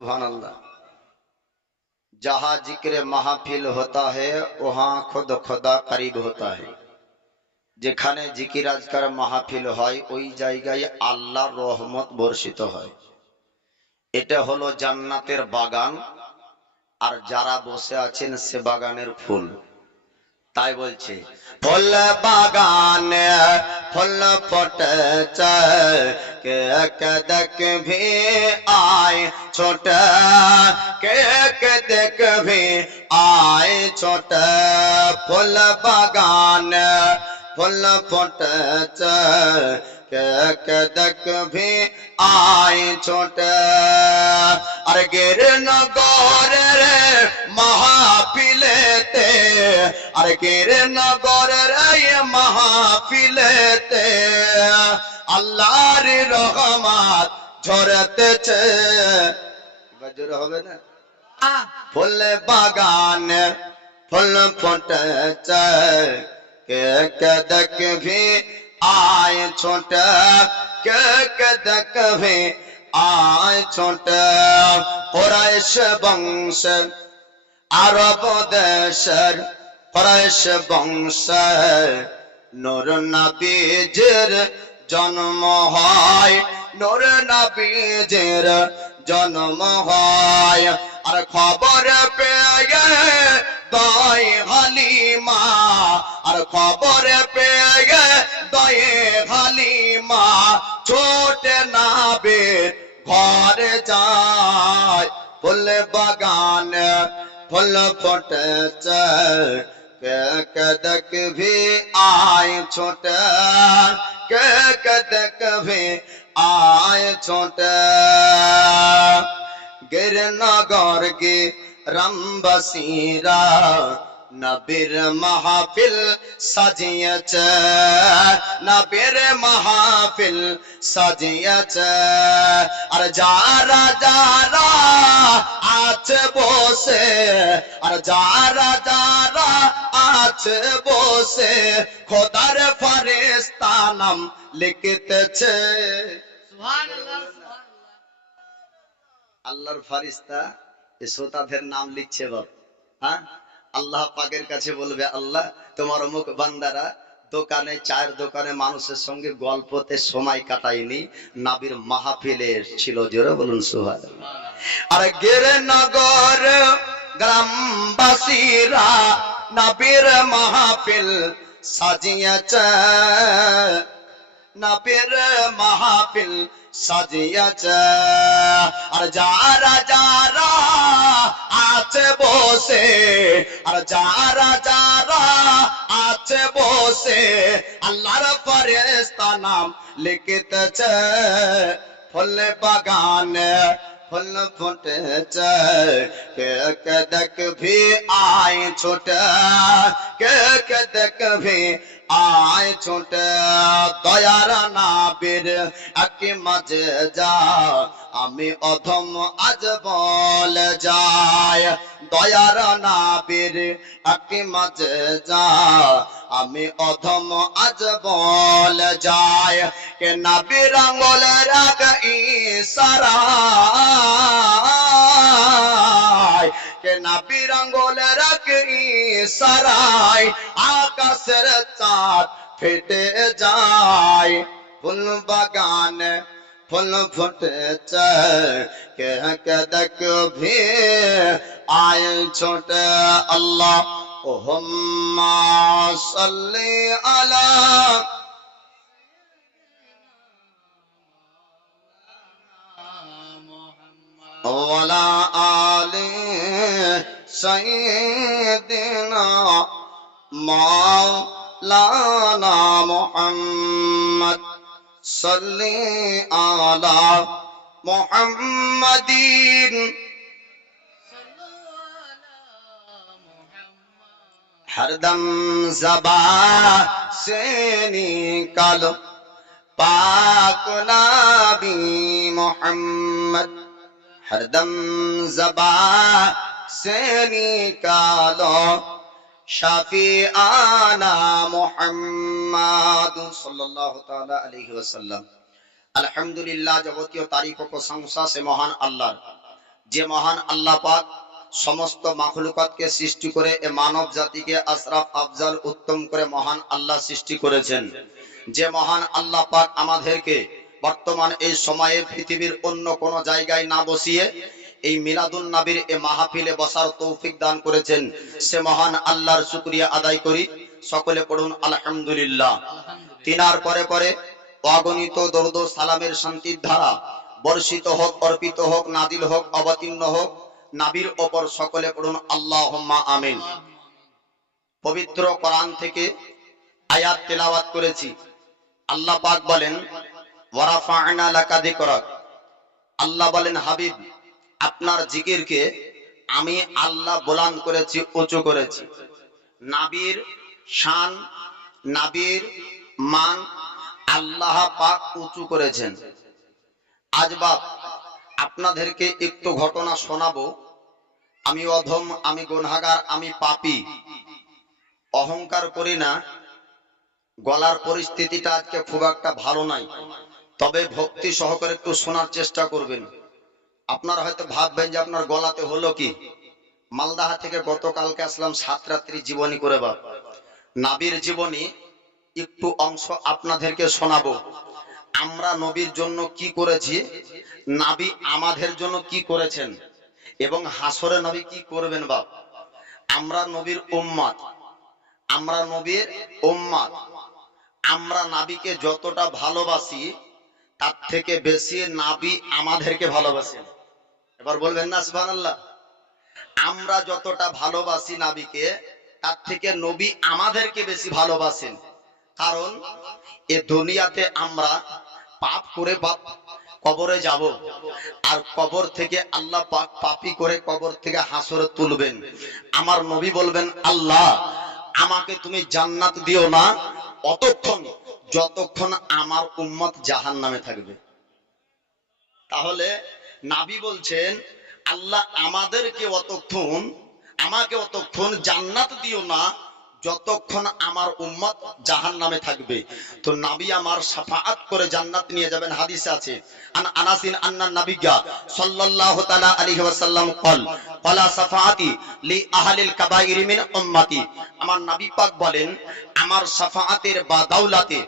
सुभान अल्लाह। जहाँ जिक्र महफिल होता है वहाँ खुद खुदा करीब होता है। যেখানে জিকির আজকার মাহফিল হয় ওই জায়গায় আল্লাহর রহমত বর্ষিত হয়। এটা হলো জান্নাতের বাগান, আর যারা বসে আছেন সে বাগানের ফুল। তাই বলছে ফুল বাগানে ফুল ফুটেছে, কে কে দেখবি আয় ছোট, কে কে দেখবি আয় ছোট। ফুল বাগানে ফুল ফুটেছে, কে কে দেখবি আয় ছোট। আর গিরনগরের মাহফিলেতে, আর গিরনগরের এই মাহফিলেতে আল্লাহর রহমত ঝরতেছে। এবার জোরে হবে না? ফুল বাগান ফুল ফুটেছে, কে কে দেখবি আয় ছোট, কে কে দেখবি আয় ছোট। কুরাইশ বংশ আরব দেশের, কুরাইশ বংশ নূর নবীজির জন্ম হয়, নূর নবীজির জন্ম হয়। আর খবর পেয়ে দয় হালিমা, আর খবর পেয়ে দয় হালিমা ছোটে নাবির ঘরে যায়। ফুল বাগান ফুল ফুটেছে, কে কে দেখবি আয় ছোট, কে কে দেখবি আয় ছোট। গিরনগর গে রামবাসীরা নবীর মাহফিল সাজিয়েছে, নবীর মাহফিল সাজিয়েছে। আর যারা যারা আছে বসে, আর যারা যারা আছে বসে খোদার ফেরেশতা নাম লিখতেছে। সুবহানাল্লাহ। আল্লাহর ফেরেশতা এই শ্রোতাদের নাম লিখছে বাপ। হ্যাঁ, আল্লাহ পাকের কাছে বলবে, আল্লাহ তোমার অমুক বান্দারা দোকানে, চায়ের দোকানে মানুষের সঙ্গে গল্পতে সময় কাটায়নি, নবীর মাহফিলে ছিল। জোরে বলুন সুবহানাল্লাহ। আর গিরনগর গ্রামবাসীরা নবীর মাহফিল সাজিয়েছে, নবীর মাহফিল সাজিয়েছে। আর যারা যারা আছে বসে, আর যারা যারা আছে বসে আল্লাহর ফেরেশতা নাম লিখতেছে। ফুল বাগানে ফুল ফুটেছে, কে কে দেখবি আয় ছোট, কে কে দেখবি আয় ছোট। দয়ার নাবির এক মাঝে যা আমি অধম আজ বলে যাই। দয়ার নাবির এক মাঝে যা আমি অধম আজ বলে যাই। কে নাবির আঙ্গুলে রাখ ইশারা, কে নাবির আঙ্গুলে রাখ ইশারায় আকাশের চাঁদ ফেটে যায়। ফুল বাগানে ফুল ফুটেছে, কে কে দেখবি আয় ছোট। আল্লাহ ওহুম্মা সাল্লি আলা ওয়ালা আলি সাইয়্যিদিনা মাওলানা মুহাম্মদ সাল্লি আলা মুহাম্মাদিন। हरदम ज़बा से निकालो पाक नबी मोहम्मद, हरदम ज़बा से निकालो शाफिआना मुहम्मद सल्लल्लाहु ताला अलैहि वसल्लम। अल्हम्दुलिल्लाह, जगतीय तारीफ ও প্রশংসা সে মহান আল্লাহর। যে মহান আল্লাহ পাক সমস্ত মাখলুকাতকে সৃষ্টি করে এ মানব জাতিকে আশরাফ আফজাল উত্তম করে মহান আল্লাহ সৃষ্টি করেছেন, যে মহান আল্লাহ পাক আমাদেরকে বর্তমান এই সময়ে পৃথিবীর অন্য কোন জায়গায় না বসিয়ে এই মিলাদুন নবীর এই মাহফিলে বসার তৌফিক দান করেছেন, সে মহান আল্লাহর শুকরিয়া আদায় করি। সকলে পড়ুন আলহামদুলিল্লাহ। তিনার পরে পরে অগণিত দরুদ ও সালামের শান্তির ধারা বর্ষিত হোক, অর্পিত হোক, নাদিল হোক, অবতীর্ণ হোক নবীর ওপর। সকলে পড়ুন আল্লাহুম্মা আমিন। পবিত্র কোরআন থেকে আয়াত তেলাওয়াত করেছি। আল্লাহ পাক বলেন ওয়ারাফা'না লাকা যিকরাক। আল্লাহ বলেন হাবিব আপনার জিকিরকে আমি আল্লাহ বুলন্দ করেছি, উঁচু করেছি। নবীর শান, নবীর মান আল্লাহ পাক উঁচু করেছেন। আজ বাপ আপনাদেরকে একটু ঘটনা শোনাবো। আমি অধম, আমি গুনাহগার, আমি পাপী, অহংকার করি না। গলার পরিস্থিতিটা আজকে খুব একটা ভালো নাই, তবে ভক্তি সহকারে একটু শোনার চেষ্টা করবেন। আপনারা হয়তো ভাববেন যে আপনার গলাতে হলো কি। মালদাহা থেকে গতকালকে আসলাম, 7 রাত্রি জীবনী করে বাপ। নবীর জীবনী একটু অংশ আপনাদেরকে শোনাবো। আমরা নবীর জন্য কি করেছি, নবী আমাদের জন্য কি করেছেন, এবং হাসরে নবী কি করবেন বাপ। আমরা নবীর উম্মত, আমরা নবীর উম্মত। আমরা নবীকে যতটা ভালোবাসি তার থেকে বেশি নবী আমাদেরকে ভালোবাসেন। এবার বলবেন না সুবহানাল্লাহ। আমরা যতটা ভালোবাসি নবীকে তার থেকে নবী আমাদেরকে বেশি ভালোবাসেন। কারণ এ দুনিয়াতে আমরা পাপ করে বাপ কবরে যাব, আর কবর থেকে আল্লাহ পাক পাপী করে কবর থেকে হাসরে তুলবেন। আমার নবী বলবেন আল্লাহ আমাকে তুমি জান্নাত দিও না অতক্ষণ যতক্ষণ আমার উম্মত জাহান্নামে থাকবে। তাহলে নবী বলছেন আল্লাহ আমাদেরকে অতক্ষণ, আমাকে অতক্ষণ জান্নাত দিও না যতক্ষণ আমার উম্মত জাহান্নামে থাকবে। তো নবী আমার শাফাআত করে জান্নাত নিয়ে যাবেন। হাদিসে আছে আন আনাসিন আন্নান নবিয়্যা সাল্লাল্লাহু তাআলা আলাইহি ওয়াসাল্লাম قال قال শাফাআতি লি আহলিল কাবাইর মিন উম্মতি। আমার নবী পাক বলেন আমার শাফাআতের বাদাউলাতে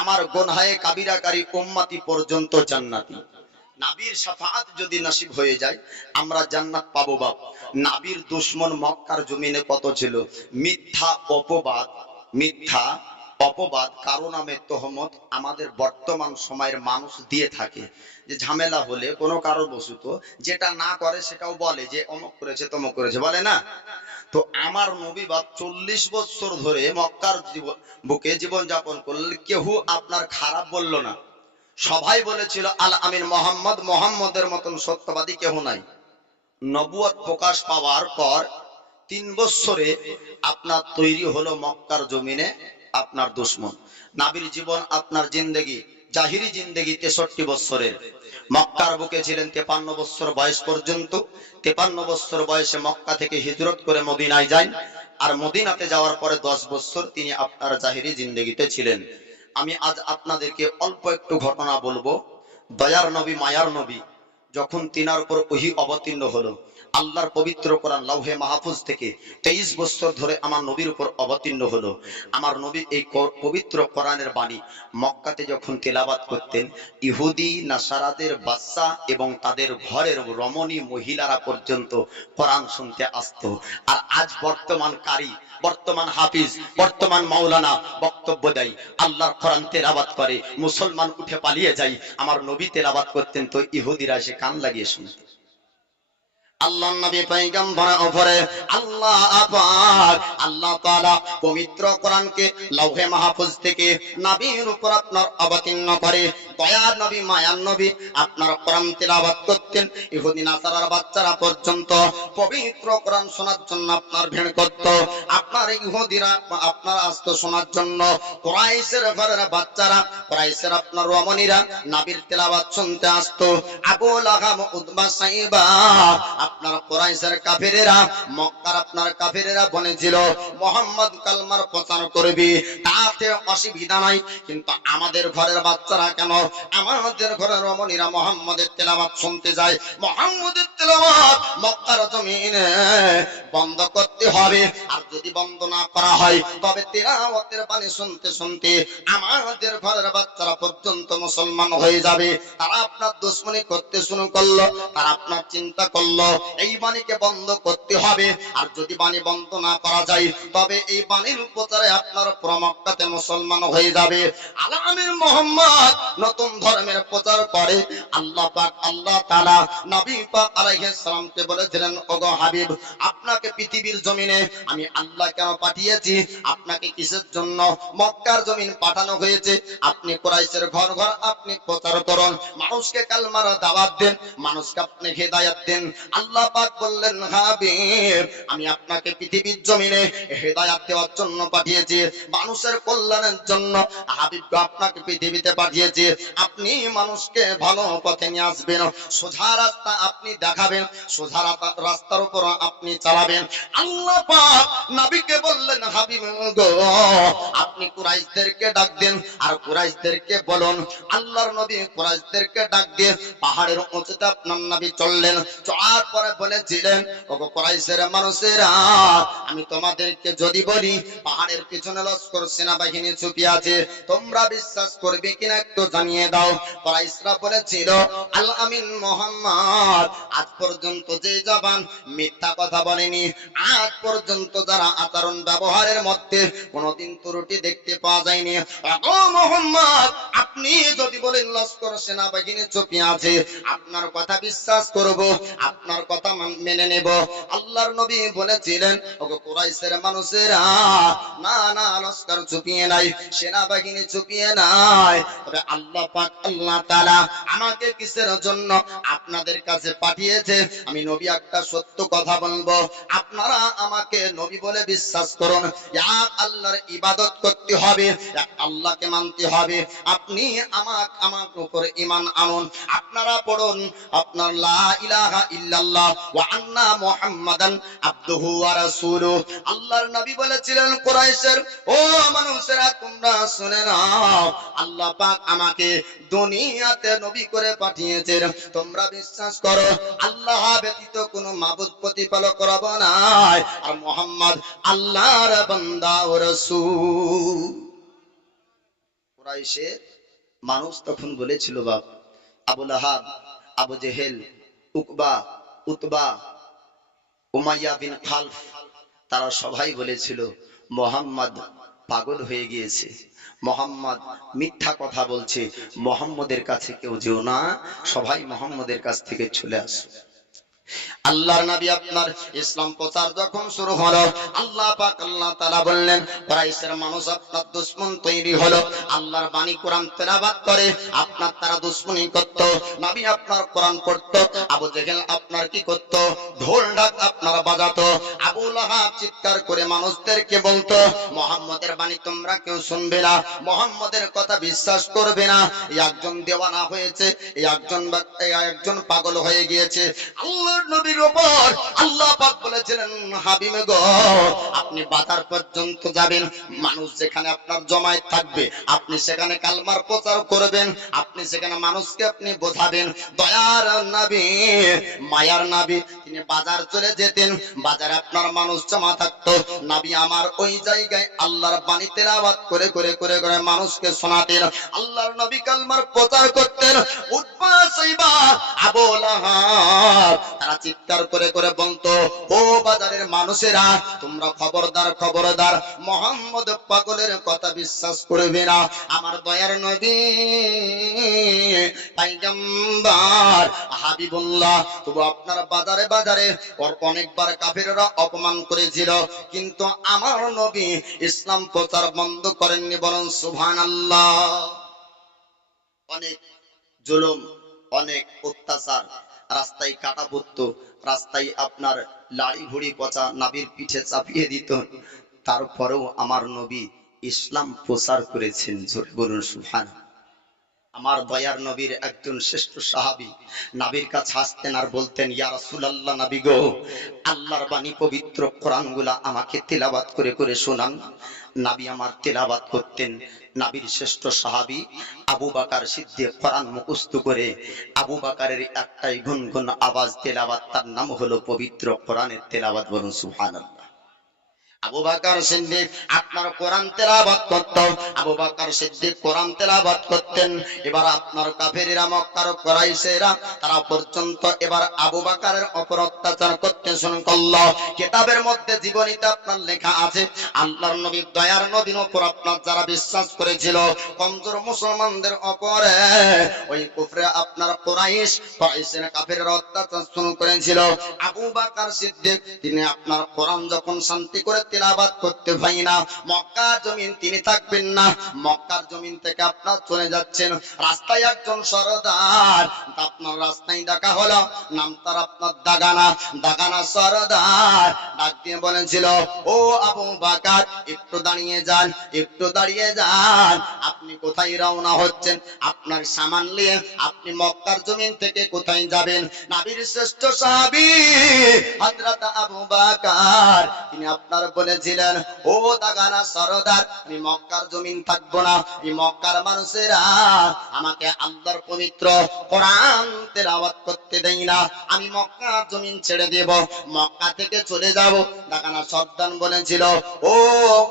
আমার গুনাহে কাবিরাকারী উম্মতি পর্যন্ত জান্নাতি। নবীর শাফাআত যদি নসিব হয়ে যায় আমরা জান্নাত পাবো বাপ। নবীর দুশমন মক্কার জমিনে কত ছিল। মিথ্যা অপবাদ, মিথ্যা অপবাদ কারো নামে তহমত আমাদের বর্তমান সময়ের মানুষ দিয়ে থাকে। যে ঝামেলা হলে কোনো কারোর বসুত যেটা না করে সেটাও বলে যে অমুক করেছে তমুক করেছে, বলে না। তো আমার নবী বাপ 40 বছর ধরে মক্কার বুকে জীবন যাপন করলেন, কেউ আপনার খারাপ বলল না। সবাই বলেছিল আল আমিন মোহাম্মদ, মোহাম্মদের মতন সত্যবাদী কেউ নাই। নবুয়ত প্রকাশ পাওয়ার পর 3 বছরে আপনার তৈরি হলো মক্কার জমিনে আপনার দুশমন। নবীর জীবন আপনার জিন্দেগি জাহিরি জিন্দেগি 63 বছরের। মক্কার বুকে ছিলেন 53 বছর বয়স পর্যন্ত। 53 বছর বয়সে মক্কা থেকে হিজরত করে মদিনায় যান, আর মদিনাতে যাওয়ার পরে 10 বছর তিনি আপনার জাহিরি জিন্দেগিতে ছিলেন। আমি আজ আপনাদেরকে অল্প একটু ঘটনা বলবো। দয়ার নবী মায়ার নবী যখন তিনার উপর ওহী অবতীর্ণ হলো, আল্লাহর পবিত্র কোরআন লাউহে মাহফুজ থেকে 23 বছর ধরে আমার নবীর উপর অবতীর্ণ হলো। আমার নবী এই পবিত্র কোরআনের বাণী মক্কাতে যখন তেলাওয়াত করতেন, ইহুদি নাসারাদের বাচ্চা এবং তাদের ঘরের রমণী মহিলারা পর্যন্ত কোরআন শুনতে আসতো। আর আজ বর্তমান কারি, বর্তমান হাফিজ, বর্তমান মাওলানা বক্তব্য দেয়, আল্লাহর কোরআন তেলাওয়াত করে, মুসলমান উঠে পালিয়ে যায়। আমার নবী তেলাওয়াত করতেন তো ইহুদিরা এসে কান লাগিয়ে শুনতো। আল্লাহ নবী পয়গম্বরের উপরে আল্লাহ পাক আল্লাহ তাআলা পবিত্র কোরআনকে লৌহে মাহফুজ থেকে নবীর উপর আপনার অবতীর্ণ করে। দয়ার নবী মায়ার নবী আপনার কোরআন তেলাওয়াত করতেন। ইহুদি নাসারার বাচ্চারা পর্যন্ত পবিত্র কোরআন শোনার জন্য আপনার ভিড় করত। আপনার ইহুদিরা আপনার আসতো শোনার জন্য। কুরাইশের ঘরের বাচ্চারা, কুরাইশের আপনার রমণীরা নবীর তেলাওয়াত শুনতে আসতো। আবু লাহাব, উতবা, সাইবা আপনার কুরাইশের কাফিরেরা, মক্কার আপনার কাফিরেরা বলেছিল মুহাম্মদ কালমার প্রচার করবি, তাতে অসুবিধা নাই, কিন্তু আমাদের ঘরের বাচ্চারা কেন আমাদের ঘরের রমণীরা মুহাম্মাদের তেলাওয়াত শুনতে যায়, মুহাম্মাদের তেলাওয়াত মক্কার জমিনে বন্ধ করতে হবে। আর যদি বন্ধ না করা হয় তবে তেলাওয়াতের বাণী শুনতে শুনতে আমাদের ঘরের বাচ্চারা পর্যন্ত মুসলমান হয়ে যাবে। তারা আপনার দুশমনি করতে শুরু করলো, তারা আপনার চিন্তা করলো এই বাণীকে বন্ধ করতে হবে। আর যদি বাণী বন্ধ না করা যায় তবে এই বাণীর প্রচারে আপনার পুরো মক্কাতে মুসলমান হয়ে যাবে। আল-আমিন মুহাম্মদ নতুন ধর্মের প্রচার করে। আল্লাহ পাক আল্লাহ তাআলা নবী পাক আলাইহিস সালামকে বলেছিলেন, ওগো হাবিব, আপনাকে পৃথিবীর জমিনে আমি আল্লাহ কেন পাঠিয়েছি? আপনাকে কিসের জন্য মক্কার জমিন পাঠানো হয়েছে? আপনি কুরাইশের ঘর ঘর আপনি প্রচার করুন, মানুষকে কালমার দাওয়াত দেন, মানুষকে আপনি হেদায়েত দেন। আল্লাহ পাক বললেন, হাবিব, আমি আপনাকে পৃথিবীর জমিনে হেদায়েত দেওয়ার জন্য পাঠিয়েছি, মানুষের কল্যাণের জন্য। হাবিব, আপনাকে পৃথিবীতে পাঠিয়েছি, আপনি মানুষকে ভালো পথে নিয়ে আসবেন, সোজা রাস্তা আপনি দেখাবেন, সোজা রাস্তার উপর আপনি চালাবেন। আল্লাহ পাক নবীকে বললেন, হাবিব গো, আপনি কুরাইশদেরকে ডাক দেন আর কুরাইশদেরকে বলুন। আল্লাহর নবী কুরাইশদেরকে ডাক দিয়ে পাহাড়ের উঁচুতে আপনার নবী চললেন। চলার পরে বলেছিলেন, ওগো কুরাইশের মানুষেরা, আমি তোমাদেরকে যদি বলি পাহাড়ের পিছনে লস্কর সেনাবাহিনী ছুপিয়ে আছে, তোমরা বিশ্বাস করবে কিনা একটু জানিয়ে দাও। কুরাইশরা বলেছিল, আল-আমিন মুহাম্মদ আজ পর্যন্ত যে জবান মিথ্যা কথা বলেনি, আজ পর্যন্ত যারা আচরণ ব্যবহারের মধ্যে কোনোদিন ত্রুটি দেখতে পাওয়া যায়নি। ও মুহাম্মদ, আপনি যদি বলেন লস্কর সেনাবাহিনী চুপিয়ে আছে, আপনার কথা বিশ্বাস করব, আপনার কথা মেনে নেব। আল্লাহর নবী বলেছিলেন, ওগো কুরাইশের মানুষেরা, না না, লস্কর চুপিয়ে নাই, সেনাবাহিনী চুপিয়ে নাই, তবে আল্লাহ পাক আল্লাহ তাআলা আমাকে কিসের জন্য আপনাদের কাছে পাঠিয়েছে আমি নবী একটা সত্য কথা বলবো, আপনারা আমাকে নবী বলে বিশ্বাস করুন। এক আল্লাহর ইবাদত করতে হবে, এক আল্লাহকে মানতে হবে। আপনি আমার উপর ঈমান আনুন। আপনারা পড়ুন আপনার লা ইলাহা ইল্লাল্লাহ ওয়া আন্না মুহাম্মাদান আবদুহু ওয়া রাসূলুহু। আল্লাহর নবী বলেছিলেন, কুরাইশের ও মানুষেরা, তোমরা শুনে নাও, আল্লাহ পাক আমাকে দুনিয়াতে নবী করে পাঠিয়েছেন, তোমরা বিশ্বাস করো আল্লাহ ব্যতীত কোনো মাবুদ প্রতিপালক করব না, আর মুহাম্মদ আল্লাহর বান্দা ও রাসূল। কুরাইশের মানুষ তখন বলেছিল, বাপ আবু লাহাব, আবু জেহেল, উকবা, উতবা, উমাইয়া বিন খালফ, তারা সবাই বলেছিল মুহাম্মদ পাগল হয়ে গিয়েছে, মুহাম্মদ মিথ্যা কথা বলছে, মুহাম্মদের কাছে কেউ যেও না, সবাই মুহাম্মদের কাছ থেকে চলে আসো। আল্লাহর নবী আপনার ইসলাম প্রচার যখন শুরু হলো, আল্লাহ পাক আল্লাহ তাআলা বললেন, কুরাইশের মানুষ আপনার দুশমন তৈরি হলো। আল্লাহর বাণী কোরআন তেলাওয়াত করে আপনার তারা দুশমনি করত, নবী আপনার কোরআন পড়তো, আবু জেহেল আপনার কি করত, ঢোল ঢাক আপনার বাজাতো, আবু লাহাব চিৎকার করে মানুষদেরকে বলতো, মুহাম্মদের বাণী তোমরা কেউ শুনবে না, মুহাম্মদের কথা বিশ্বাস করবে না, এই একজন দেওয়ানা হয়েছে, এই একজন পাগল হয়ে গিয়েছে। আল্লাহর নবীর উপর আল্লাহ পাক বলেছিলেন, হাবিব গো, আপনি বাজার পর্যন্ত যাবেন, মানুষ যেখানে আপনার জমায়েত থাকবে আপনি সেখানে কালমার প্রচার করবেন, আপনি সেখানে মানুষকে আপনি বোঝাবেন। দয়ার নবী, মায়ার নবী, তিনি বাজার চলে যেতেন, বাজারে আপনার মানুষ জমা থাকতো, নবী আমার ওই জায়গায় আল্লাহর বাণী তেলাওয়াত করে করে করে করে মানুষকে শোনাতেন। আল্লাহর নবী কালমার প্রচার করতেন। উতবা, সাইবা, আবু লাহাব তারা চিৎকার করে করে বলতো, ও বাজারের মানুষেরা, তোমরা খবরদার খবরদার, মুহাম্মদ পাগলের কথা বিশ্বাস করবে না। আমার দয়ার নবী পয়গম্বর হাবিবুল্লাহ, তবু আপনার বাজারে বাজারে ওর অনেকবার কাফেররা অপমান করেছিল, কিন্তু আমার নবী ইসলাম প্রচার বন্ধ করেননি, বলেন সুবহানাল্লাহ। অনেক জুলুম, অনেক অত্যাচার, রাস্তায় কাটা পড়তো, রাস্তায় আপনার লাড়ি ভুড়ি পচা নাবির পিঠে চাপিয়ে দিত, তারপরেও আমার নবী ইসলাম প্রচার করেছেন। জোরে বলুন সুবহানাল্লাহ। আমার দয়ার নবীর একজন শ্রেষ্ঠ সাহাবী নবীর কাছে আসতেন আর বলতেন, ইয়া রাসূলুল্লাহ, নবী গো, আল্লাহর বাণী পবিত্র কোরআনগুলা আমাকে তেলাওয়াত করে করে শোনান। নবী আমার তেলাওয়াত করতেন। নবীর শ্রেষ্ঠ সাহাবী আবু বকর সিদ্দিক কোরআন মুখস্থ করে, আবু বকরের একটাই গুনগুন আওয়াজ তেলাওয়াত, তার নাম হলো পবিত্র কোরআনের তেলাওয়াত। বলুন সুবহানাল্লাহ। আবু বকর সিদ্দিক আপনার কোরআন তেলাওয়াত করত, আবু বকর সিদ্দিক কোরআন তেলাওয়াত করতেন। এবার আপনার কাফেররা, মক্কার কুরাইশেরা, তারা পর্যন্ত এবার আবু বকরের উপর অত্যাচার করতে শুরু করলো। কিতাবের মধ্যে জীবনীতে আপনার লেখা আছে, আল্লাহর নবী, দয়ার নবীর উপর আপনার যারা বিশ্বাস করেছিল, কমজোর মুসলমানদের উপরে ওই কুফরে আপনার কুরাইশের কাফেররা অত্যাচার শুরু করেছিল। আবু বকর সিদ্দিক তিনি আপনার কোরআন যখন শান্তি করে তেলাওয়াত করতে পাই না, মক্কার জমিন তিনি থাকবেন না, মক্কার জমিন থেকে আপনার চলে যাচ্ছেন। রাস্তায় একজন সরদার, আপনার রাস্তায় দেখা হলো, নাম তার আপনার দাগানা, দাগানা সরদার ডাক দিয়ে বলেছিল, ও আবু বকর, একটু দাঁড়িয়ে যান, একটু দাঁড়িয়ে যান। আপনি কোথায় রওনা হচ্ছেন? আপনার সামান নিয়ে আপনি মক্কার জমিন থেকে কোথায় যাবেন? নবীর শ্রেষ্ঠ সাহাবী হযরত আবু বকর তিনি আপনার বলেছিলেন, ও দাগানা সরদার, আমি মক্কার জমিন থাকবো না, এই মক্কার মানুষেরা আমাকে আল্লাহর পবিত্র কোরআন তেলাওয়াত করতে দেই না, আমি মক্কার জমিন ছেড়ে দেব, মক্কা থেকে চলে যাব। দাগানা সর্দার বলেছিল, ও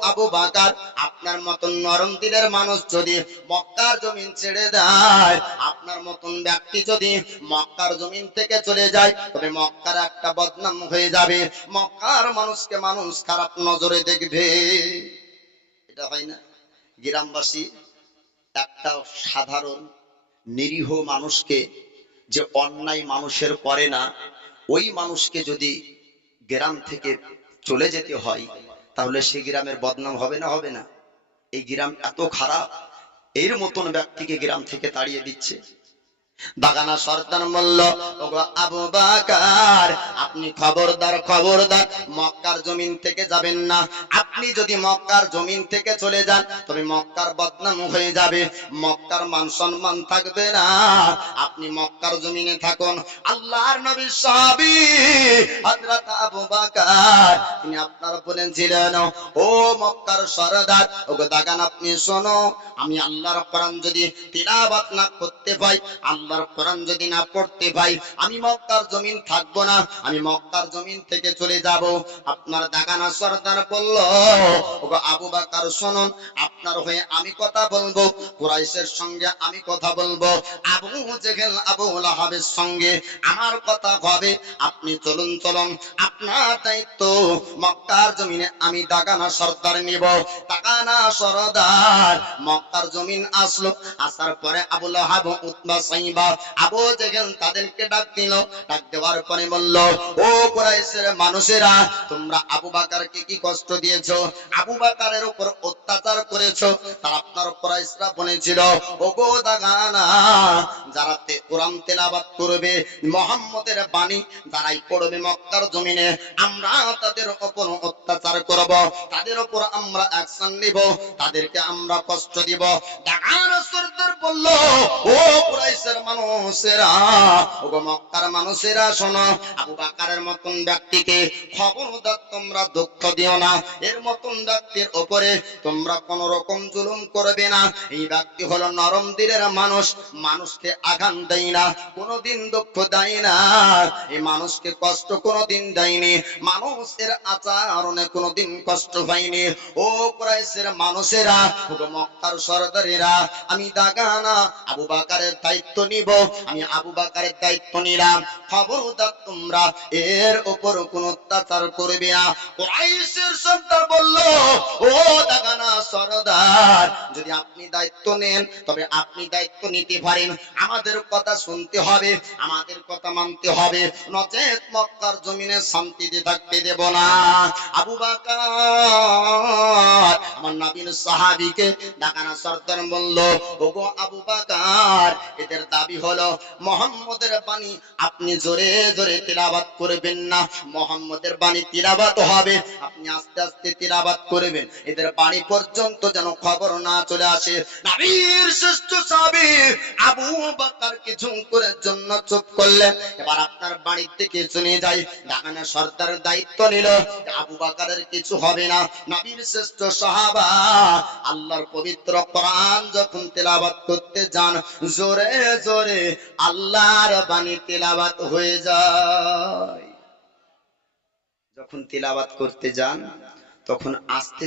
আবু বকর, আপনার মতন নরম দিলের মানুষ যদি মক্কার জমিন ছেড়ে দেয়, আপনার মতন ব্যক্তি যদি মক্কার জমিন থেকে চলে যায়, তবে মক্কার একটা বদনাম হয়ে যাবে, মক্কার মানুষকে মানুষ খারাপ নজরে দেখবে। এটা হয় না? গ্রামবাসী একটা সাধারণ নিরীহ মানুষকে, যে অন্যায় মানুষের করে না, ওই মানুষকে যদি গ্রাম থেকে চলে যেতে হয়, তাহলে সেই গ্রামের বদনাম হবে না? হবে না? এই গ্রাম এত খারাপ, এর মতন ব্যক্তিকে গ্রাম থেকে তাড়িয়ে দিচ্ছে। দাগানা সর্দার বলল, ওগো আবু বকর, আপনি খবরদার, খবরদার মক্কার জমিন থেকে যাবেন না। আপনি যদি মক্কার জমিন থেকে চলে যান, তবে মক্কার বদনাম হয়ে যাবে, মক্কার মান সম্মান থাকবে না। আপনি মক্কার জমিনে থাকুন। আল্লাহর নবী সাহাবী হযরত আবু বকর তিনি আপনার বলেছিলেন, ও মক্কার সরদার, ওগো দাগান, আপনি শোনো, আমি আল্লাহর কোরআন যদি তিলাওয়াত না করতে পাই, আল্লাহর কোরআন যদি না পড়তে পাই, আমি মক্কার জমিন থাকবো না, আমি মক্কার জমিন থেকে চলে যাব। আপনার দাগানা সরদার বলল, ওগো আবু বকর শুনুন, আপনার হয়ে আমি কথা বলবো, কুরাইশের সঙ্গে আমি কথা বলবো, আবু জেহেল, আবু লাহাবের সঙ্গে আমার কথা হবে। আপনি চলুন, চলুন, আপনার দায়িত্ব মক্কার জমিনে আমি দাগানা সরদার নিব। দাগানা সরদার মক্কার জমিন আসলো, আসার পরে আবু লাহাব, উতবা, সাইবা, আবু জেহেল তাদেরকে ডাক দিল। ডাক দেওয়ার পরে বলল, ও কুরাইশের মানুষেরা, তোমরা আবু বকরকে কি কষ্ট দিয়েছো, আবু বকরের উপর অত্যাচার করেছো। তার আপনার কুরাইশরা বলেছিল, ওগো দাগানা, যারা কোরআন তেলাওয়াত করবে, মুহাম্মদের বাণী যারাই পড়বে মক্কার জমিনে, আমরা তাদের উপর অত্যাচার করব, তাদের উপর আমরা অ্যাকশন নিব, তাদেরকে আমরা কষ্ট দিব। দাগানা সরদার বলল, ও কুরাইশের মানুষেরা, ওগো মক্কার মানুষেরা, শোনো, আবু বকরের মতন ব্যক্তিকে খবরদার তোমরা দুঃখ দিও না, এর মতন ব্যক্তির উপরে তোমরা কোন রকম জুলুম করবে না। এই ব্যক্তি হলো নরম দিলের মানুষ, মানুষকে আঘাত দেয় না, কোনোদিন দুঃখ দেয় না, এই মানুষকে কষ্ট কোনোদিন দেয়নি, মানুষের আচরণে কোনোদিন কষ্ট পায়নি। ও কুরাইশের মানুষেরা, ওগো মক্কার সরদারেরা, আমি দাগানা আবু বকরের দায়িত্ব নিব, আমি আবু বকরের দায়িত্ব নিলাম, খবরদার তোমরা এর উপর কোনো অত্যাচার করবে না। কুরাইশের সর্দার বলল, ও দাগানা সরদার, যদি আপনি দায়িত্ব নেন, তবে আপনি দায়িত্ব নিতে পারেন, আমাদের কথা শুনতে হবে, আমাদের কথা মানতে হবে, নচেত মক্কার জমিনে শান্তিতে থাকতে দেব না। আবু বকর আমার নবীর সাহাবীকে দাগানা সর্দার বলল, ওগো আবু বকর, এদের দাবি দাবি হলো মুহাম্মদের বাণী আপনি জোরে জোরে তিলাওয়াত করবেন না, মুহাম্মদের বাণী তিলাওয়াত হবে আপনি আস্তে আস্তে তিলাওয়াত করবেন, এদের বাণী পর্যন্ত যেন খবর না চলে আসে। নবীর শ্রেষ্ঠ সাহাবী আবু বকর কিছু করে জন্য চুপ করলেন। এবার আপনার বাড়ির থেকে শুনে যাই, ডাকানা সর্দার দায়িত্ব নিল আবু বকরের কিছু হবে না। নবীর শ্রেষ্ঠ সাহাবা আল্লাহর পবিত্র কোরআন যখন তেলাওয়াত করতে যান, জোরে জোরে আল্লাহর বাণী তেলাওয়াত হয়ে যায়। যখন তিলাওয়াত করতে যান তখন আস্তে